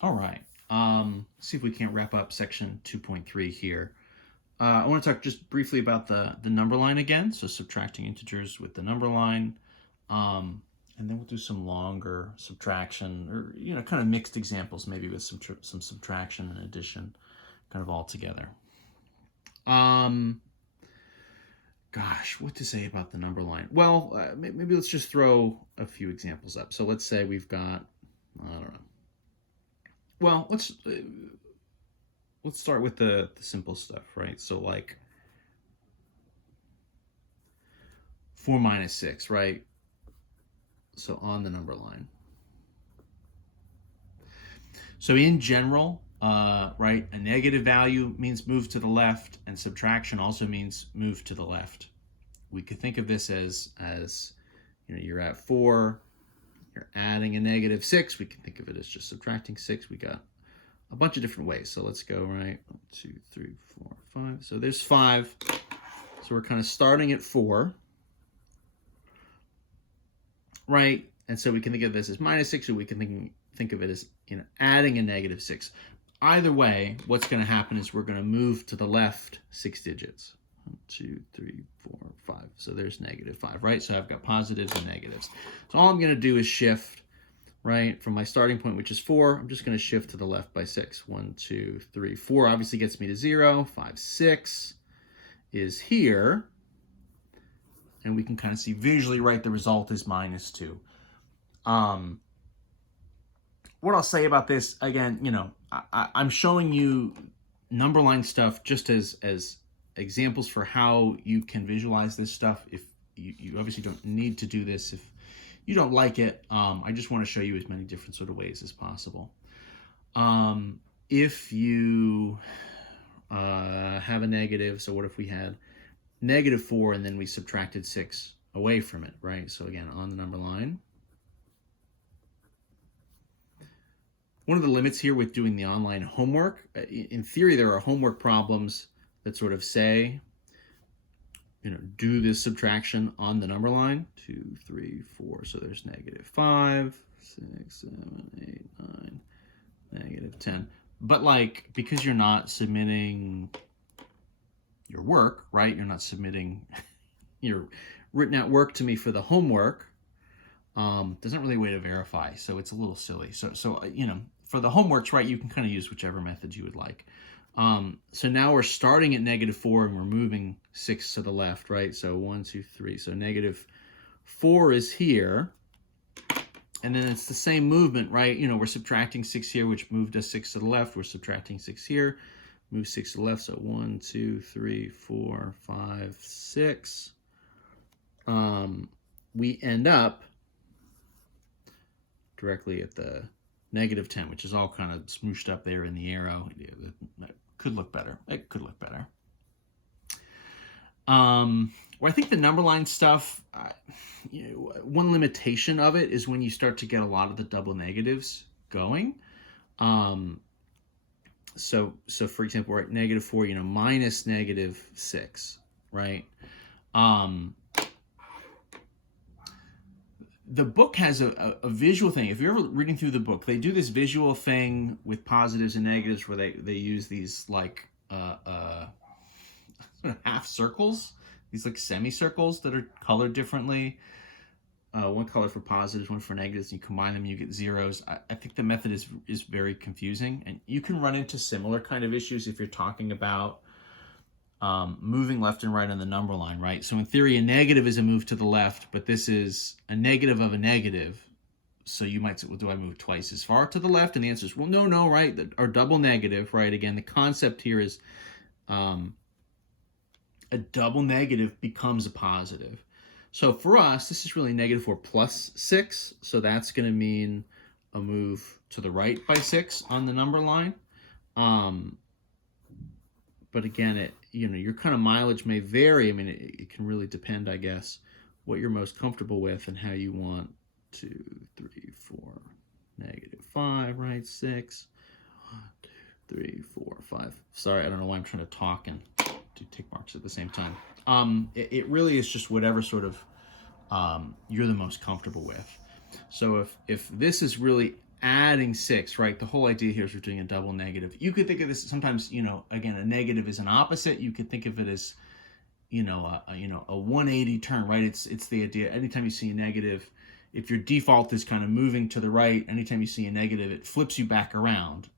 All right. See if we can't wrap up section 2.3 here. I want to talk just briefly about the number line again. So subtracting integers with the number line. Um, and then we'll do some longer subtraction or, kind of mixed examples, maybe with some subtraction and addition kind of all together. Gosh, what to say about the number line? Well, maybe let's just throw a few examples up. So let's say we've got, I don't know. Well, let's start with the simple stuff, right? So like 4 minus 6, right? So on the number line. So in general, right, a negative value means move to the left, and subtraction also means move to the left. We could think of this as you're at 4, you're adding a negative 6. We can think of it as just subtracting 6. We got a bunch of different ways. So let's go, right? 1, 2, 3, 4, 5. So there's 5. So we're kind of starting at 4, right? And so we can think of this as minus 6, or we can think of it as adding a negative 6. Either way, what's going to happen is we're going to move to the left 6 digits. 1, 2, 3, 4, 5. So there's negative 5, right? So I've got positives and negatives. So all I'm going to do is shift, right, from my starting point, which is 4. I'm just going to shift to the left by 6. 1, 2, 3, 4 obviously gets me to 0. 5, 6 is here. And we can kind of see visually, right, the result is minus 2. What I'll say about this, again, I'm showing you number line stuff just as examples for how you can visualize this stuff. If you obviously don't need to do this if you don't like it. I just want to show you as many different sort of ways as possible. If you have a negative, so what if we had negative 4 and then we subtracted 6 away from it, right? So again, on the number line. One of the limits here with doing the online homework, in theory, there are homework problems that sort of say, do this subtraction on the number line. 2, 3, 4. So there's negative 5, 6, 7, 8, 9, negative 10. But because you're not submitting your work, right? You're not submitting your written out work to me for the homework. There's not really a way to verify, so it's a little silly. So for the homeworks, right, you can kind of use whichever method you would like. So now we're starting at negative 4 and we're moving 6 to the left, right? So 1, 2, 3. So negative 4 is here. And then it's the same movement, right? We're subtracting 6 here, which moved us 6 to the left. We're subtracting 6 here, move 6 to the left. So 1, 2, 3, 4, 5, 6. We end up directly at the negative 10, which is all kind of smooshed up there in the arrow. That could look better. It could look better. Well, I think the number line stuff, one limitation of it is when you start to get a lot of the double negatives going. So for example, we're at negative 4, minus negative 6, right? The book has a visual thing. If you're ever reading through the book, they do this visual thing with positives and negatives where they use these half circles, these semicircles that are colored differently. One color for positives, one for negatives, and you combine them, you get zeros. I think the method is very confusing, and you can run into similar kind of issues if you're talking about moving left and right on the number line, right? So in theory, a negative is a move to the left, but this is a negative of a negative. So you might say, well, do I move twice as far to the left? And the answer is, well, no, right? Or double negative, right? Again, the concept here is a double negative becomes a positive. So for us, this is really negative 4 plus 6. So that's going to mean a move to the right by 6 on the number line. But again, your kind of mileage may vary. I mean, it can really depend, I guess, what you're most comfortable with and how you want 2, 3, 4, negative 5, right? 6, 1, 2, 3, 4, 5. Sorry, I don't know why I'm trying to talk and do tick marks at the same time. It really is just whatever sort of you're the most comfortable with. So if this is really adding 6, right? The whole idea here is we're doing a double negative. You could think of this sometimes, again, a negative is an opposite. You could think of it as, a 180 turn, right? It's the idea. Anytime you see a negative, if your default is kind of moving to the right, anytime you see a negative, it flips you back around,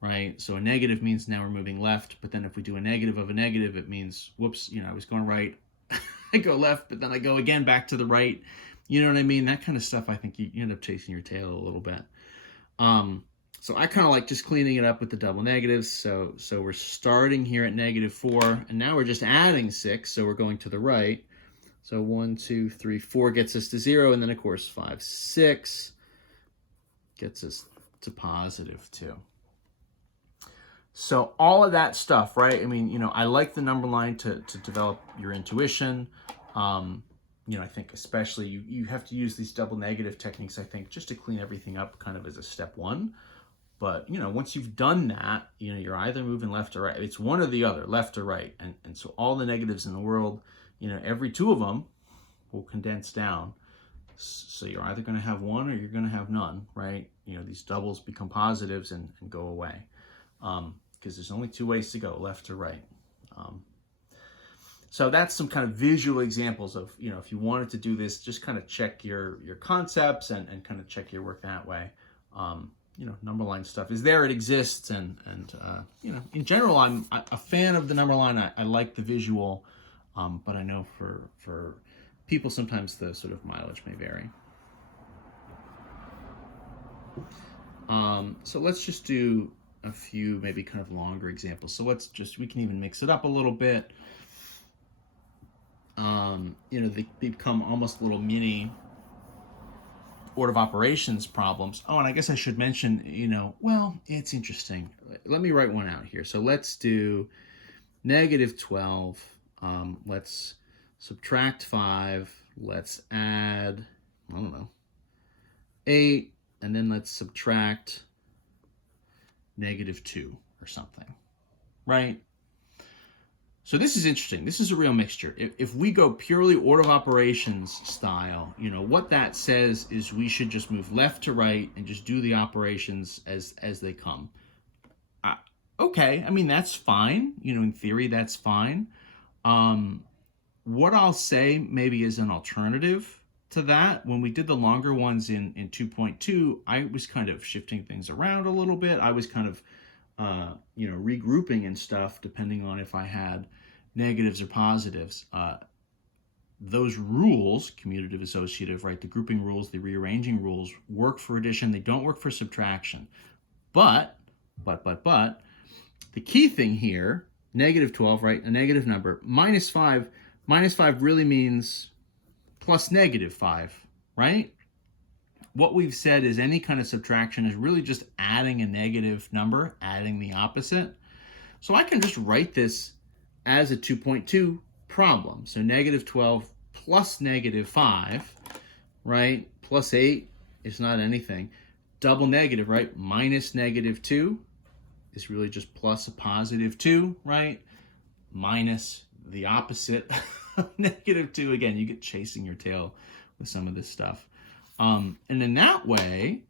right? So a negative means now we're moving left, but then if we do a negative of a negative, it means, whoops, I was going right, I go left, but then I go again back to the right. You know what I mean? That kind of stuff, I think you end up chasing your tail a little bit. So I kind of like just cleaning it up with the double negatives. So we're starting here at -4, and now we're just adding 6, so we're going to the right. So 1, 2, 3, 4 gets us to 0, and then of course 5, 6 gets us to +2. So all of that stuff, right? I mean, I like the number line to develop your intuition. I think especially you have to use these double negative techniques, I think, just to clean everything up kind of as a step one. But, once you've done that, you're either moving left or right. It's one or the other, left or right. And so all the negatives in the world, every two of them will condense down. So you're either going to have one or you're going to have none, right? These doubles become positives and go away. Because there's only two ways to go, left or right. So that's some kind of visual examples of, if you wanted to do this, just kind of check your concepts and kind of check your work that way. Number line stuff is there, it exists, and in general, I'm a fan of the number line. I like the visual, but I know for people, sometimes the sort of mileage may vary. So let's just do a few maybe kind of longer examples. So we can even mix it up a little bit. They become almost little mini order of operations problems. Oh, and I guess I should mention, well, it's interesting. Let me write one out here. So let's do -12. Let's subtract 5. Let's add, 8. And then let's subtract -2 or something, right? So this is interesting. This is a real mixture. If we go purely order of operations style, what that says is we should just move left to right and just do the operations as they come. Okay, I mean, that's fine. In theory, that's fine. What I'll say maybe is an alternative to that. When we did the longer ones in 2.2, I was kind of shifting things around a little bit. I was kind of regrouping and stuff depending on if I had negatives or positives. Those rules, commutative, associative, right, the grouping rules, the rearranging rules, work for addition. They don't work for subtraction. But, the key thing here, -12, right, a negative number, -5 really means plus -5, right? What we've said is any kind of subtraction is really just adding a negative number, adding the opposite. So I can just write this as a 2.2 problem. So -12 plus -5, right? Plus 8 is not anything. Double negative, right? Minus -2 is really just plus a +2, right? Minus the opposite of -2. Again, you get chasing your tail with some of this stuff. And in that way,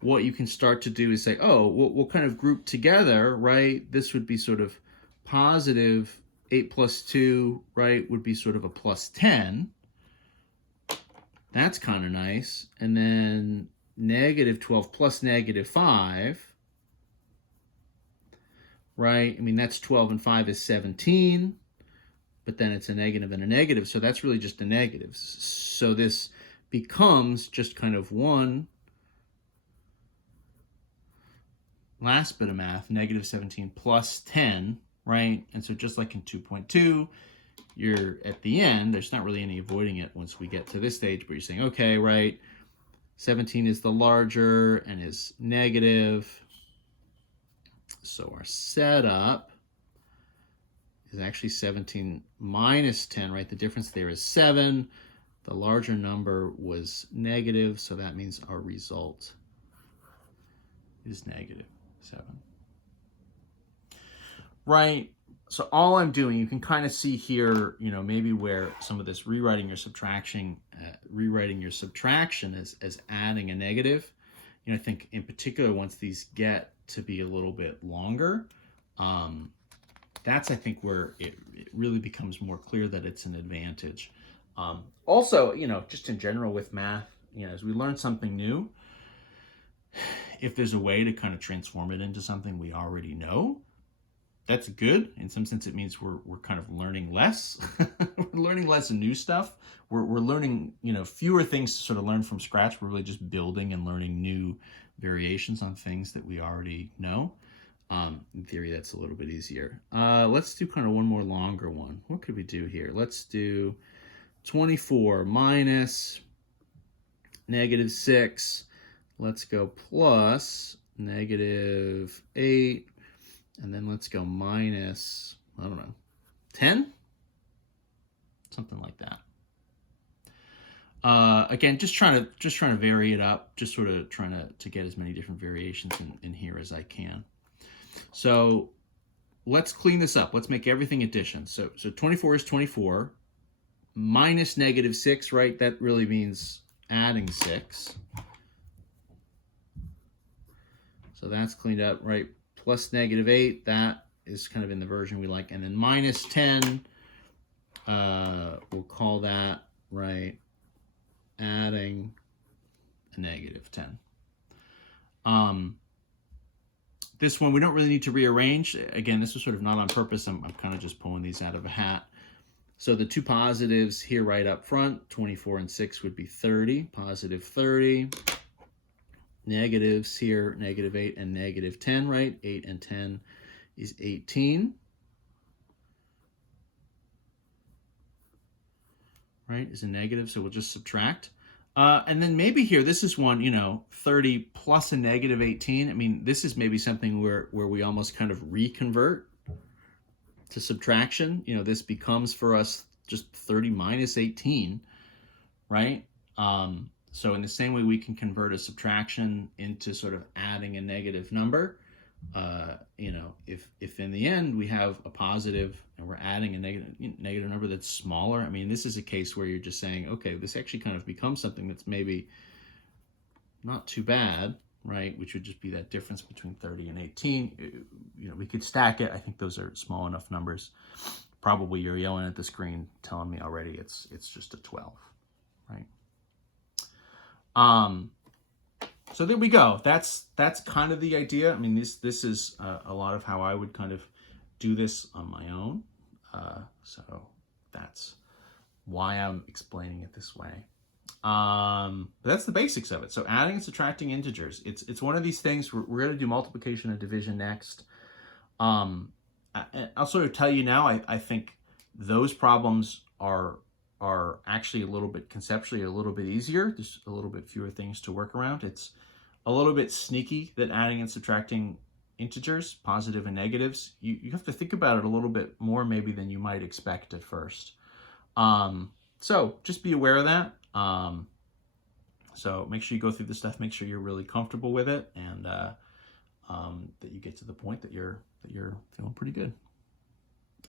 what you can start to do is say, oh, we'll kind of group together, right? This would be sort of positive 8 plus 2, right, would be sort of a +10. That's kind of nice. And then -12 plus -5, right? I mean, that's 12 and 5 is 17, but then it's a negative and a negative. So that's really just a negative. So this becomes just kind of one last bit of math, -17 plus 10, right? And so just like in 2.2, you're at the end, there's not really any avoiding it once we get to this stage, but you're saying, okay, right, 17 is the larger and is negative. So our setup is actually 17 minus 10, right? The difference there is 7. The larger number was negative, so that means our result is -7. Right? So all I'm doing, you can kind of see here, maybe where some of this rewriting your subtraction as adding a negative. I think in particular, once these get to be a little bit longer, that's, I think, where it really becomes more clear that it's an advantage. Also, just in general with math, as we learn something new, if there's a way to kind of transform it into something we already know, that's good. In some sense, it means we're kind of learning less. We're learning less new stuff. We're learning, fewer things to sort of learn from scratch. We're really just building and learning new variations on things that we already know. In theory, that's a little bit easier. Let's do kind of one more longer one. What could we do here? Let's do 24 minus -6. Let's go plus -8. And then let's go minus, I don't know, 10? Something like that. Again, just trying to vary it up, just sort of trying to get as many different variations in here as I can. So let's clean this up. Let's make everything addition. So 24 is 24 minus -6, right? That really means adding 6. So that's cleaned up, right? Plus -8, that is kind of in the version we like. And then minus 10, we'll call that, right, adding a -10. This one, we don't really need to rearrange. Again, this was sort of not on purpose. I'm kind of just pulling these out of a hat. So the two positives here right up front, 24 and 6 would be 30, positive 30. Negatives here, -8 and -10, right? 8 and 10 is 18. Right, is a negative, so we'll just subtract. And then maybe here, this is one, 30 plus a -18. I mean, this is maybe something where we almost kind of reconvert to subtraction. This becomes for us just 30 minus 18, right? So in the same way we can convert a subtraction into sort of adding a negative number, if in the end we have a positive and we're adding a negative number that's smaller, I mean, this is a case where you're just saying, okay, this actually kind of becomes something that's maybe not too bad, right? Which would just be that difference between 30 and 18. We could stack it. I think those are small enough numbers. Probably you're yelling at the screen telling me already it's just a 12, right? So there we go. That's kind of the idea. I mean, this is a lot of how I would kind of do this on my own. So that's why I'm explaining it this way. But that's the basics of it. So adding and subtracting integers. It's one of these things. We're going to do multiplication and division next. I'll sort of tell you now, I think those problems are actually a little bit conceptually a little bit easier. There's a little bit fewer things to work around. It's a little bit sneaky that adding and subtracting integers, positive and negatives, you have to think about it a little bit more maybe than you might expect at first. So just be aware of that. So make sure you go through this stuff, make sure you're really comfortable with it, and that you get to the point that you're feeling pretty good.